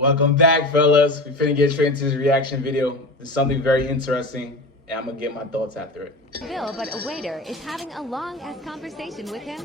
Welcome back, fellas. We finna get straight into this reaction video. It's something very interesting, and I'm gonna get my thoughts after it. Bill, but a waiter is having a long-ass conversation with him.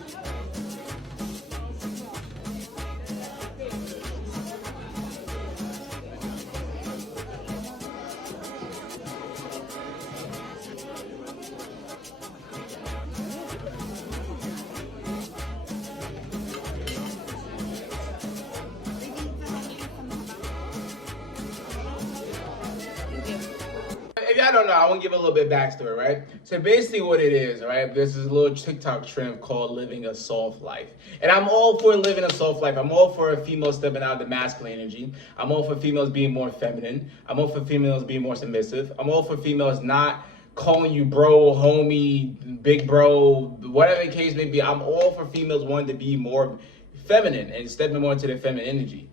If y'all don't know, I want to give a little bit of backstory, right? So basically what it is, right? There's this little TikTok trend called living a soft life. And I'm all for living a soft life. I'm all for females stepping out of the masculine energy. I'm all for females being more feminine. I'm all for females being more submissive. I'm all for females not calling you bro, homie, big bro, whatever the case may be. I'm all for females wanting to be more feminine and stepping more into their feminine energy.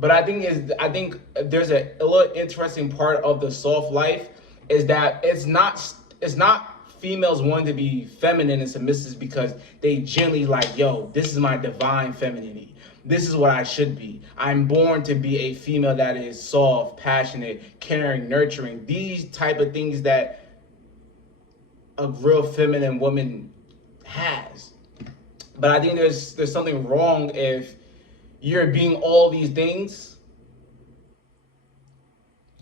But I think there's a little interesting part of the soft life is that it's not females wanting to be feminine and submissive because they generally like, yo, this is my divine femininity. This is what I should be. I'm born to be a female that is soft, passionate, caring, nurturing. These type of things that a real feminine woman has. But I think there's something wrong if you're being all these things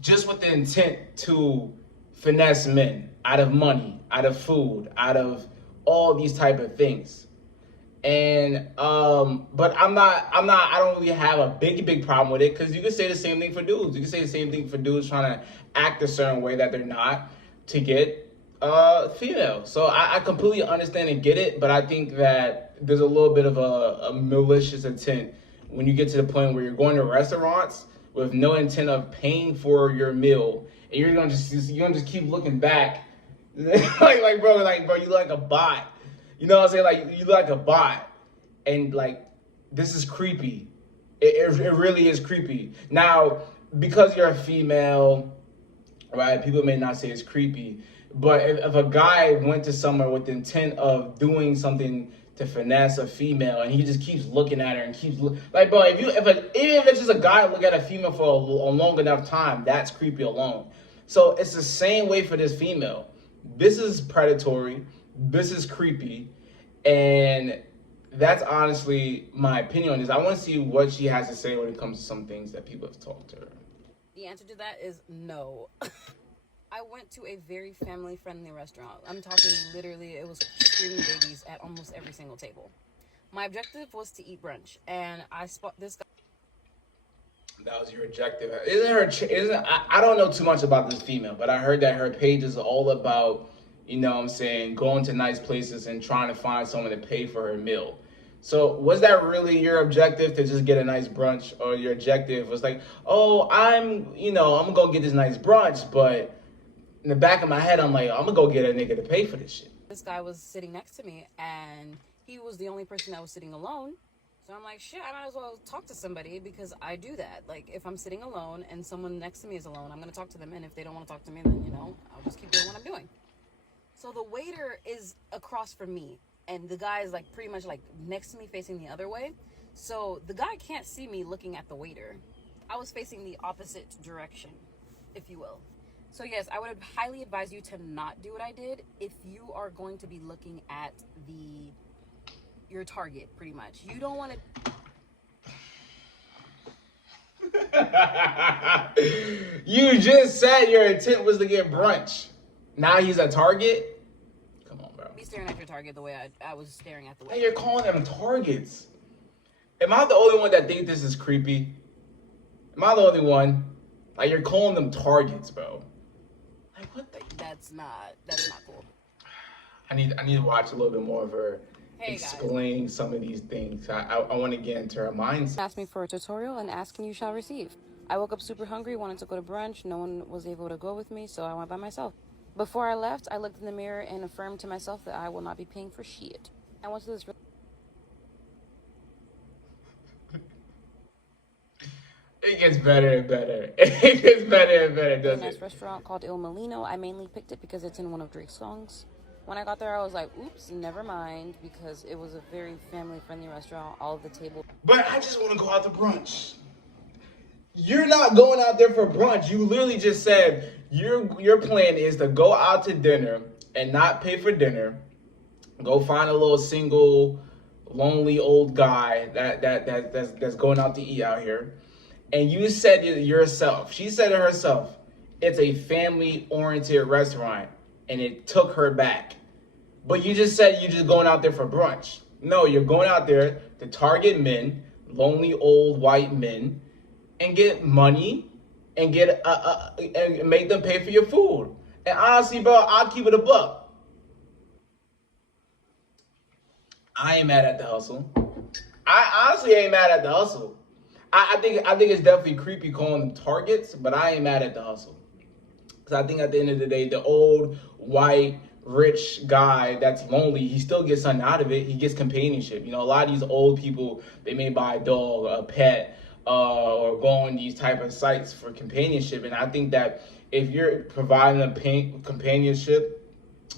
just with the intent to finesse men out of money, out of food, out of all these type of things. And but I don't really have a big problem with it, because you can say the same thing for dudes. You can say the same thing for dudes trying to act a certain way that they're not to get female. So I completely understand and get it, but I think that there's a little bit of a malicious intent when you get to the point where you're going to restaurants with no intent of paying for your meal, and you're gonna just keep looking back, like bro, you look like a bot. You know what I'm saying? Like, you look like a bot, and like, this is creepy. It really is creepy. Now, because you're a female, right? People may not say it's creepy, but if a guy went to somewhere with the intent of doing something to finesse a female, and he just keeps looking at her and keeps like, bro, even if it's just a guy look at a female for a long enough time, that's creepy alone. So it's the same way for this female. This is predatory. This is creepy, and that's honestly my opinion on this. I want to see what she has to say when it comes to some things that people have talked to her. The answer to that is no. I went to a very family-friendly restaurant. I'm talking literally, it was screaming babies at almost every single table. My objective was to eat brunch, and I spot this guy. That was your objective. I don't know too much about this female, but I heard that her page is all about, you know what I'm saying, going to nice places and trying to find someone to pay for her meal. So was that really your objective, to just get a nice brunch? Or your objective was like, oh, I'm gonna go get this nice brunch, but in the back of my head, I'm like, I'm gonna go get a nigga to pay for this shit. This guy was sitting next to me, and he was the only person that was sitting alone. So I'm like, shit, I might as well talk to somebody, because I do that. Like, if I'm sitting alone and someone next to me is alone, I'm gonna talk to them. And if they don't want to talk to me, then, I'll just keep doing what I'm doing. So the waiter is across from me, and the guy is like pretty much like next to me, facing the other way. So the guy can't see me looking at the waiter. I was facing the opposite direction, if you will. So yes, I would highly advise you to not do what I did if you are going to be looking at your target, pretty much. You don't want to... You just said your intent was to get brunch. Now he's a target? Come on, bro. Be staring at your target the way I was staring at the way. Hey, you're calling them targets. Am I the only one that think this is creepy? Am I the only one? Like, you're calling them targets, bro. Like, what the... That's not cool. I need to watch a little bit more of her explain guys. Some of these things. I want to get into her mindset. Ask me for a tutorial, and ask and you shall receive. I woke up super hungry, wanted to go to brunch. No one was able to go with me, so I went by myself. Before I left, I looked in the mirror and affirmed to myself that I will not be paying for shit. I went to this... It gets better and better. It gets better and better, doesn't it? Nice restaurant called Il Molino. I mainly picked it because it's in one of Drake's songs. When I got there, I was like, oops, never mind, because it was a very family-friendly restaurant. All of the tables... But I just want to go out to brunch. You're not going out there for brunch. You literally just said your plan is to go out to dinner and not pay for dinner. Go find a little single, lonely old guy that's going out to eat out here. And you said it yourself. She said it herself. It's a family-oriented restaurant, and it took her back. But you just said you're just going out there for brunch. No, you're going out there to target men, lonely old white men, and get money and get and make them pay for your food. And honestly, bro, I'll keep it a buck. I ain't mad at the hustle. I honestly ain't mad at the hustle. I think it's definitely creepy calling them targets, but I ain't mad at the hustle. Because I think at the end of the day, the old white rich guy that's lonely, he still gets something out of it. He gets companionship. You know, a lot of these old people, they may buy a dog, a pet, or go on these type of sites for companionship. And I think that if you're providing them companionship,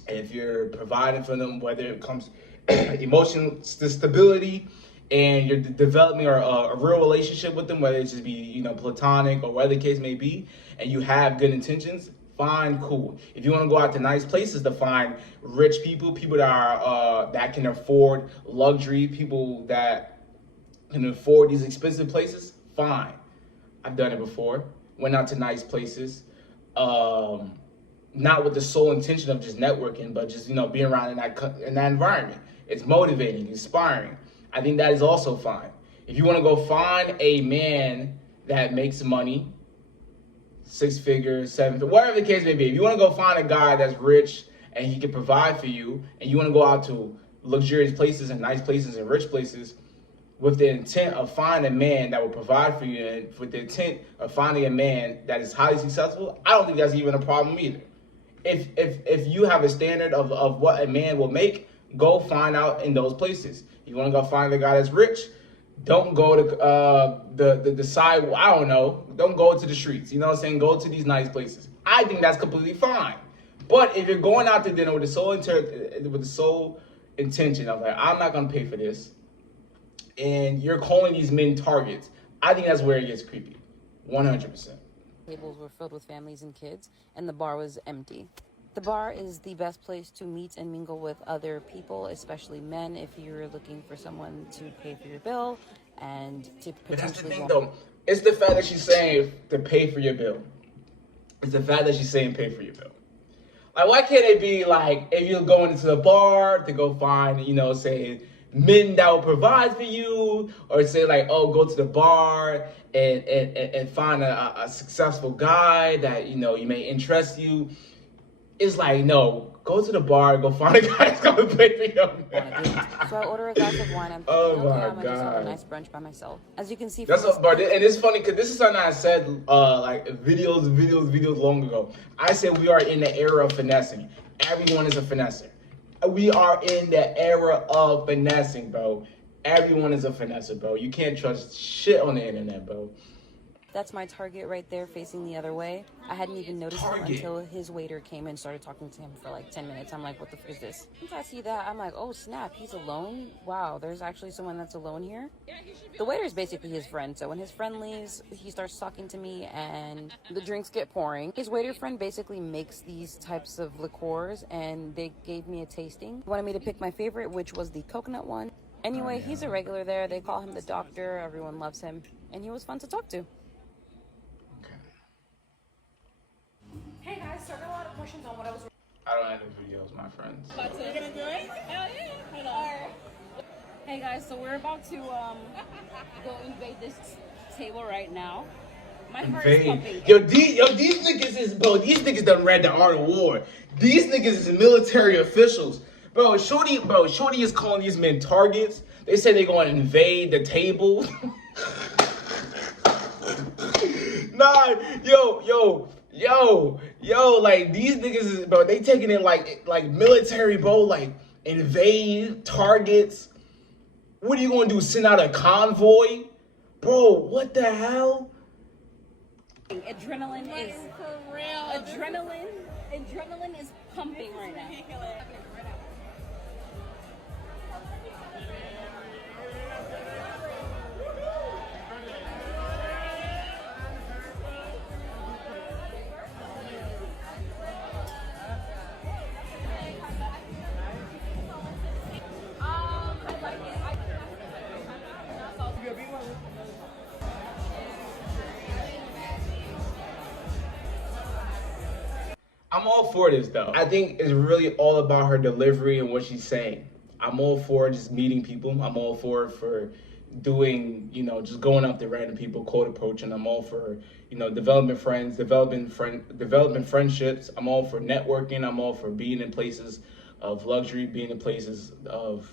if you're providing for them, whether it comes emotional stability, and you're developing a real relationship with them, whether it just be, you know, platonic or whatever the case may be, and you have good intentions, fine, cool. If you want to go out to nice places to find rich people, people that are that can afford luxury, people that can afford these expensive places, fine. I've done it before. Went out to nice places, not with the sole intention of just networking, but just, you know, being around in that environment. It's motivating, inspiring. I think that is also fine. If you want to go find a man that makes money, 6 figures, 7 figures, whatever the case may be. If you want to go find a guy that's rich and he can provide for you, and you want to go out to luxurious places and nice places and rich places with the intent of finding a man that will provide for you, and with the intent of finding a man that is highly successful, I don't think that's even a problem either. If you have a standard of what a man will make, go find out in those places. You want to go find the guy that's rich, don't go to the side, I don't know, don't go to the streets, you know what I'm saying? Go to these nice places. I think that's completely fine. But if you're going out to dinner with the sole intention of like, I'm not going to pay for this, and you're calling these men targets, I think that's where it gets creepy. 100%. Tables were filled with families and kids, and the bar was empty. The bar is the best place to meet and mingle with other people, especially men, if you're looking for someone to pay for your bill and to potentially... But that's the thing, though. It's the fact that she's saying to pay for your bill. It's the fact that she's saying pay for your bill. Like, why can't it be like, if you're going into the bar to go find, you know, say, men that will provide for you, or say like, oh, go to the bar and find a successful guy that, you know, you may interest you. It's like, no, go to the bar, go find a guy that's gonna pay for you. So I order a glass of wine. I'm thinking, oh my okay, I'm gonna just have a God. nice brunch by myself. As you can see, That's and it's funny because this is something I said like videos long ago. I said we are in the era of finessing. Everyone is a finesser. We are in the era of finessing, bro. Everyone is a finesser, bro. You can't trust shit on the internet, bro. That's my target right there, facing the other way. I hadn't even noticed him until his waiter came and started talking to him for like 10 minutes. I'm like, what the fuck is this? Once I see that, I'm like, oh snap, he's alone? Wow, there's actually someone that's alone here? The waiter is basically his friend, so when his friend leaves, he starts talking to me and the drinks get pouring. His waiter friend basically makes these types of liqueurs and they gave me a tasting. He wanted me to pick my favorite, which was the coconut one. Anyway, he's a regular there. They call him the doctor. Everyone loves him. And he was fun to talk to. Hey guys, so I got a lot of questions on what I was... I don't edit videos, my friends. You're gonna do it? Hell yeah! Hold on. Hey guys, so we're about to go invade this table right now. My heart is pumping. Yo, these niggas is, bro, these niggas done read the Art of War. These niggas is military officials. Bro, Shorty is calling these men targets. They say they're going to invade the table. Nah, yo, like these niggas is, bro, they taking it like military, bro, like invade targets. What are you gonna do? Send out a convoy? Bro, what the hell? Adrenaline is for real. Adrenaline is pumping right now. I'm all for this though. I think it's really all about her delivery and what she's saying. I'm all for just meeting people. I'm all for doing, just going up to random people, cold approaching. I'm all for, developing friends, developing friendships. I'm all for networking. I'm all for being in places of luxury, being in places of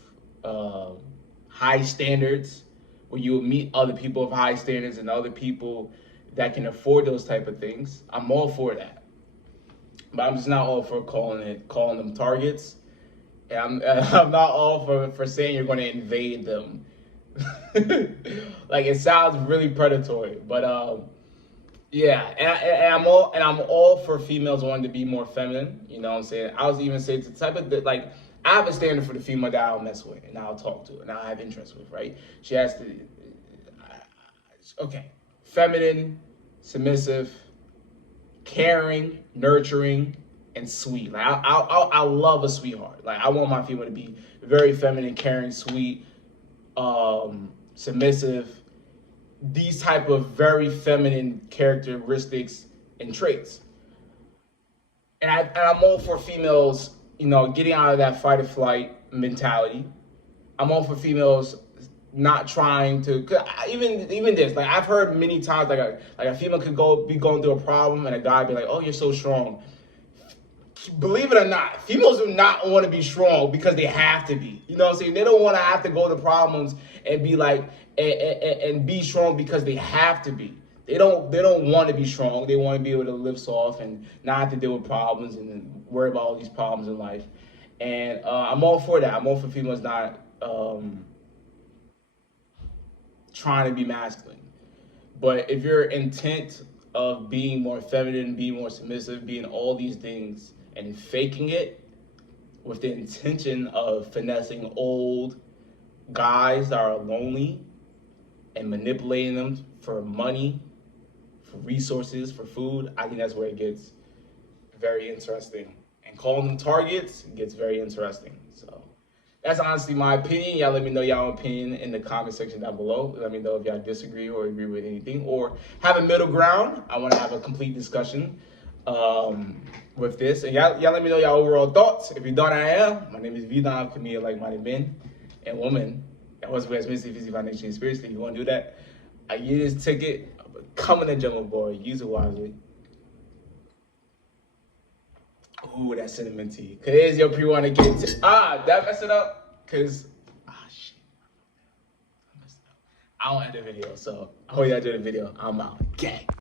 high standards, where you will meet other people of high standards and other people that can afford those type of things. I'm all for that. But I'm just not all for calling them targets. And I'm not all for saying you're going to invade them. Like, it sounds really predatory, but yeah, and I'm all for females wanting to be more feminine. You know what I'm saying? I was even saying the type of like, I have a standard for the female that I'll mess with and I'll talk to and I'll have interest with. Right? She has to, okay, feminine, submissive, caring, nurturing, and sweet. Like, I love a sweetheart. Like, I want my female to be very feminine, caring, sweet, submissive. These type of very feminine characteristics and traits. And I'm all for females, getting out of that fight or flight mentality. I'm all for females not trying to, even this, like, I've heard many times, like a female could be going through a problem and a guy be like, oh, you're so strong. Believe it or not, females do not want to be strong because they have to be. You know what I'm saying? They don't want to have to go to problems and be like, and be strong because they have to be. They don't want to be strong. They want to be able to live soft and not have to deal with problems and worry about all these problems in life. And I'm all for that. I'm all for females not trying to be masculine. But if your intent of being more feminine, being more submissive, being all these things, and faking it with the intention of finessing old guys that are lonely and manipulating them for money, for resources, for food, I think that's where it gets very interesting. And calling them targets gets very interesting. So that's honestly my opinion. Y'all let me know y'all opinion in the comment section down below. Let me know if y'all disagree or agree with anything or have a middle ground. I want to have a complete discussion with this. And y'all let me know y'all overall thoughts. If you don't, I am. My name is Vidal, comedian like-minded men and women. That was where it's Missy Fizzy Foundation Spiritually. If you want to do that, I give you this ticket. Come in the Jumbo Boy. Use it wisely. Ooh, that cinnamon tea. Cause here's your pre-want to get to. That messed it up. Cause shit. I messed it up. I don't end the video, so I hope y'all enjoyed the video. I'm out. Gang.